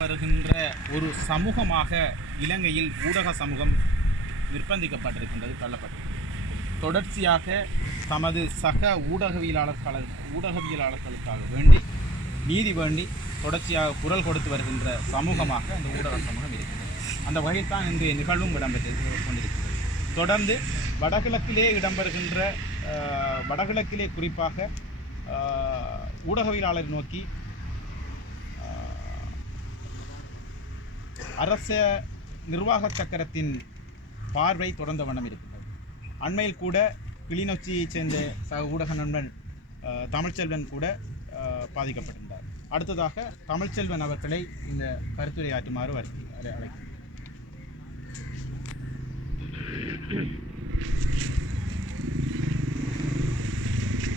வருகின்ற ஒரு சமூகமாக இலங்கையில் ஊடக சமூகம் நிர்பந்திக்கப்பட்டிருக்கின்றது தள்ளப்பட்டிருக்கிறது தொடர்ச்சியாக தமது சக ஊடகவியலாளர்கள் ஊடகவியலாளர்களுக்காக வேண்டி நீதி வேண்டி தொடர்ச்சியாக குரல் கொடுத்து வருகின்ற சமூகமாக அந்த ஊடக சமூகம் இருக்கிறது அந்த வகையில் தான் இன்றைய நிகழ்வும் இடம்பெற்று கொண்டிருக்கிறது தொடர்ந்து வடகிழக்கிலே இடம்பெறுகின்ற வடகிழக்கிலே குறிப்பாக ஊடகவியலாளர் நோக்கி அரச நிர்வாக சக்கரத்தின் பார்வை தொடர்ந்த வண்ணம் இருக்கின்றது. அண்மையில் கூட கிளிநொச்சியைச் சேர்ந்த சக ஊடக நண்பன் தமிழ்ச்செல்வன் கூட பாதிக்கப்பட்டிருந்தார். அடுத்ததாக தமிழ்ச்செல்வன் அவர்களை இந்த கருத்துரையாற்றுமாறு வரை அழை- அழைக்கிறேன்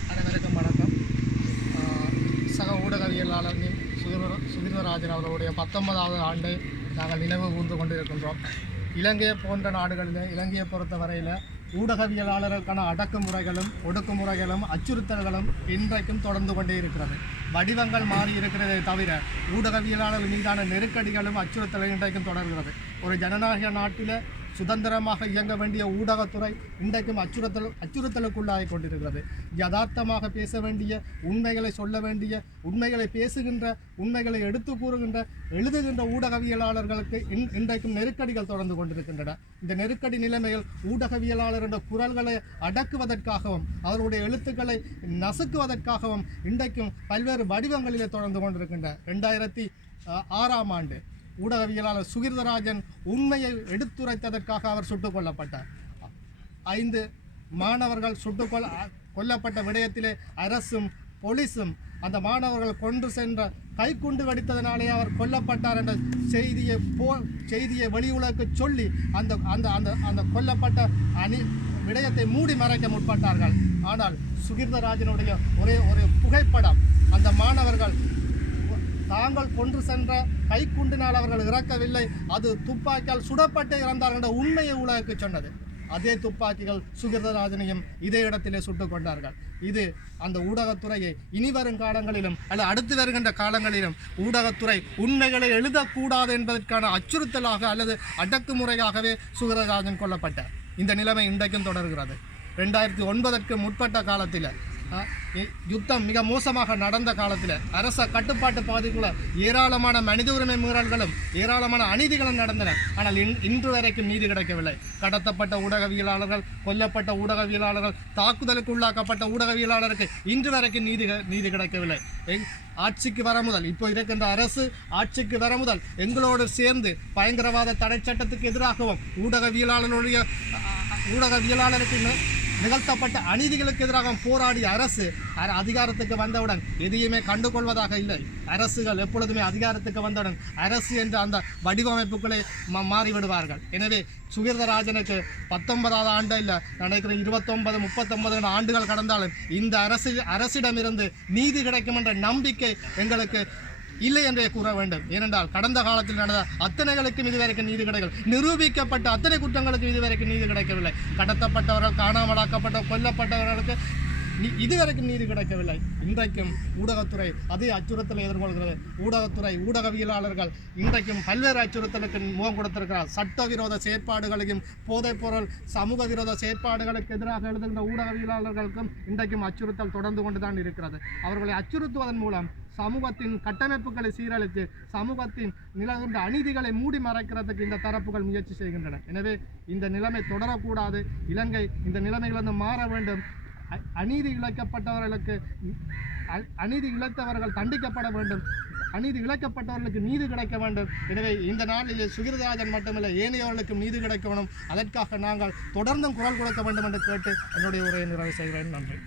அனைவருக்கும் வணக்கம். சக ஊடகவியலாளர் நி- சுதீர்வராஜன் அவர்களுடைய பத்தொன்பதாவது ஆண்டு நாங்கள் நினைவு கூர்ந்து கொண்டிருக்கின்றோம். இலங்கையை போன்ற நாடுகளில் இலங்கையை பொறுத்த வரையில் ஊடகவியலாளர்களுக்கான அடக்குமுறைகளும் ஒடுக்குமுறைகளும் அச்சுறுத்தல்களும் இன்றைக்கும் தொடர்ந்து கொண்டே இருக்கிறது. வடிவங்கள் மாறி இருக்கிறதே தவிர ஊடகவியலாளர்கள் மீதான நெருக்கடிகளும் அச்சுறுத்தலும் இன்றைக்கும் தொடர்கிறது. ஒரு ஜனநாயக நாட்டில் சுதந்திரமாக இயங்க வேண்டிய ஊடகத்துறை இன்றைக்கும் அச்சுறுத்தல் அச்சுறுத்தலுக்குள்ளாகி கொண்டிருக்கிறது. யதார்த்தமாக பேச வேண்டிய உண்மைகளை சொல்ல வேண்டிய உண்மைகளை பேசுகின்ற உண்மைகளை எடுத்து கூறுகின்ற எழுதுகின்ற ஊடகவியலாளர்களுக்கு இன் இன்றைக்கும் நெருக்கடிகள் தொடர்ந்து கொண்டிருக்கின்றன. இந்த நெருக்கடி நிலைமைகள் ஊடகவியலாளர் என்ற குரல்களை அடக்குவதற்காகவும் அவருடைய எழுத்துக்களை நசுக்குவதற்காகவும் இன்றைக்கும் பல்வேறு வடிவங்களிலே தொடர்ந்து கொண்டிருக்கின்ற ரெண்டாயிரத்தி ஆறாம் ஆண்டு ஊடகவியலாளர் சுகிர்தராஜன் உண்மையை எடுத்துரைத்ததற்காக அவர் சுட்டுக் கொல்லப்பட்டார். ஐந்து மாணவர்கள் சுட்டுக் கொல்ல கொல்லப்பட்ட விடயத்திலே அரசும் போலீஸும் அந்த மாணவர்கள் கொண்டு சென்ற கைக்குண்டு வெடித்ததனாலே அவர் கொல்லப்பட்டார் என்ற செய்தியை போ செய்தியை வெளி சொல்லி அந்த அந்த அந்த அந்த கொல்லப்பட்ட அணி விடயத்தை மூடி மறைக்க முற்பட்டார்கள். ஆனால் சுகிர்தராஜனுடைய ஒரே ஒரு புகைப்படம் அந்த மாணவர்கள் தாங்கள் கொன்று சென்ற கைக்குண்டினால் அவர்கள் இறக்கவில்லை. அது துப்பாக்கியால் சுடப்பட்டு இறந்தார்கள் என்ற உண்மையை உலகுக்கு சொன்னது. அதே துப்பாக்கிகள் சுகிர்தராஜனையும் இதே இடத்திலே சுட்டுக் கொண்டார்கள். இது அந்த ஊடகத்துறையை இனி வரும் காலங்களிலும் அல்ல அடுத்து வருகின்ற காலங்களிலும் ஊடகத்துறை உண்மைகளை எழுதக்கூடாது என்பதற்கான அச்சுறுத்தலாக அல்லது அடக்குமுறையாகவே சுகிரராஜன் கொல்லப்பட்டார். இந்த நிலைமை இன்றைக்கும் தொடர்கிறது. ரெண்டாயிரத்தி ஒன்பதற்கு முற்பட்ட காலத்தில் யுத்தம் மிக மோசமாக நடந்த காலத்தில். அரச கட்டுப்பாட்டு பகுதிக்குள்ள ஏராளமான மனித உரிமை மீறல்களும் ஏராளமான அநீதிகளும் நடந்தன. ஆனால் இன் இன்று வரைக்கும் நீதி கிடைக்கவில்லை. கடத்தப்பட்ட ஊடகவியலாளர்கள் கொல்லப்பட்ட ஊடகவியலாளர்கள் தாக்குதலுக்கு உள்ளாக்கப்பட்ட ஊடகவியலாளருக்கு இன்று வரைக்கும் நீதி நீதி கிடைக்கவில்லை. எங்- ஆட்சிக்கு வர முதல் இப்போ இருக்கின்ற அரசு ஆட்சிக்கு வர முதல் எங்களோடு சேர்ந்து பயங்கரவாத தடை சட்டத்துக்கு எதிராகவும் ஊடகவியலாளருடைய ஊடகவியலாளருக்கு நிகழ்த்தப்பட்ட அநீதிகளுக்கு எதிராக போராடிய அரசு அதிகாரத்துக்கு வந்தவுடன் எதையுமே கண்டுகொள்வதாக இல்லை. அரசுகள் எப்பொழுதுமே அதிகாரத்துக்கு வந்தவுடன் அரசு என்ற அந்த வடிவமைப்புகளை மா- மாறிவிடுவார்கள். எனவே சுகீர்தராஜனுக்கு பத்தொன்பதாவது ஆண்டு இல்லை நினைக்கிறேன் இருபத்தொன்பது முப்பத்தொன்பது ஆண்டுகள் கடந்தாலும் இந்த அரசு அரசிடமிருந்து நீதி கிடைக்கும் என்ற நம்பிக்கை எங்களுக்கு இல்லை என்றே கூற வேண்டும். ஏனென்றால் கடந்த காலத்தில் நடந்த அத்தனைகளுக்கும் இதுவரைக்கும் நீதி கிடைக்கல. நிரூபிக்கப்பட்ட அத்தனை குற்றங்களுக்கும் இதுவரைக்கும் நீதி கிடைக்கவில்லை. கடத்தப்பட்டவர்கள் காணாமலாக்கப்பட்ட கொல்லப்பட்டவர்களுக்கு இதுவரைக்கும் நீதி கிடைக்கவில்லை. இன்றைக்கும் ஊடகத்துறை அதே அச்சுறுத்தலை எதிர்கொள்கிறது. ஊடகத்துறை ஊடகவியலாளர்கள் இன்றைக்கும் பல்வேறு அச்சுறுத்தலுக்கு முகம் கொடுத்திருக்கிறார். சட்டவிரோத செயற்பாடுகளையும் போதைப்பொருள் சமூக விரோத செயற்பாடுகளுக்கு எதிராக எழுதுகின்ற ஊடகவியலாளர்களுக்கும் இன்றைக்கும் அச்சுறுத்தல் தொடர்ந்து கொண்டுதான் இருக்கிறது. அவர்களை அச்சுறுத்துவதன் மூலம் சமூகத்தின் கட்டமைப்புகளை சீரழித்து சமூகத்தின் நிலவுகின்ற அநீதிகளை மூடி மறைக்கிறதுக்கு இந்த தரப்புகள் முயற்சி செய்கின்றன. எனவே இந்த நிலைமை தொடரக்கூடாது. இலங்கை இந்த நிலைமையிலிருந்து மாற வேண்டும். அநீதி இழைக்கப்பட்டவர்களுக்கு அநீதி இழைத்தவர்கள் தண்டிக்கப்பட வேண்டும். அநீதி இழைக்கப்பட்டவர்களுக்கு நீதி கிடைக்க வேண்டும். எனவே இந்த நாளிலே சுகிர்தாஜன் மட்டுமில்லை ஏனையவர்களுக்கும் நீதி கிடைக்க வேண்டும் அதற்காக நாங்கள் தொடர்ந்தும் குரல் கொடுக்க வேண்டும் என்று கேட்டு என்னுடைய உரையை நிறைவு செய்கிறேன். நன்றி.